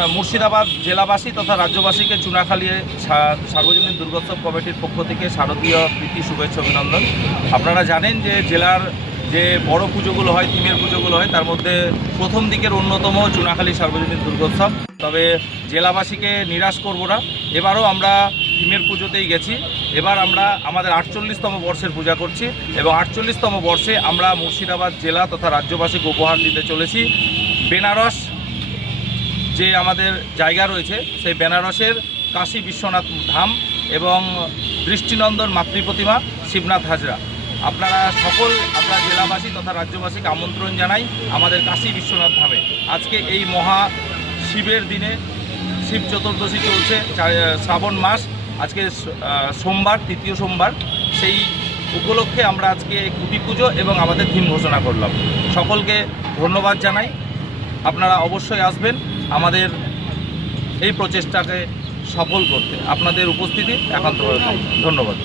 মুর্শিদাবাদ জেলাবাসী তথা রাজ্যবাসীকে চুনাখালী সার্বজনীন দুর্গোৎসব কমিটির পক্ষ থেকে শারদীয় প্রীতি, শুভেচ্ছা, অভিনন্দন। আপনারা জানেন যে জেলার যে বড় পুজোগুলো হয়, থিমের পুজোগুলো হয়, তার মধ্যে প্রথম দিকের অন্যতম চুনাখালী সার্বজনীন দুর্গোৎসব। তবে জেলাবাসীকে নিরাশ করব না। এবারও আমরা থিমের পুজোতেই গেছি। এবার আমরা আমাদের আটচল্লিশতম বর্ষের পূজা করছি এবং আটচল্লিশতম বর্ষে আমরা মুর্শিদাবাদ জেলা তথা রাজ্যবাসীকে উপহার দিতে চলেছি। বেনারস যে আমাদের জায়গা রয়েছে, সেই বেনারসের কাশী বিশ্বনাথ ধাম এবং দৃষ্টিনন্দন মাতৃপ্রতিমা শিবনাথ হাজরা। আপনারা সকল, আমরা জেলাবাসী তথা রাজ্যবাসীকে আমন্ত্রণ জানাই আমাদের কাশী বিশ্বনাথ ধামে। আজকে এই মহা শিবের দিনে শিব চতুর্দশী চলছে শ্রাবণ মাস। আজকে সোমবার, তৃতীয় সোমবার। সেই উপলক্ষে আমরা আজকে কুটি পুজো এবং আমাদের থিম ঘোষণা করলাম। সকলকে ধন্যবাদ জানাই। আপনারা অবশ্যই আসবেন আমাদের এই প্রচেষ্টাকে সফল করতে আপনাদের উপস্থিতি একান্তভাবে। ধন্যবাদ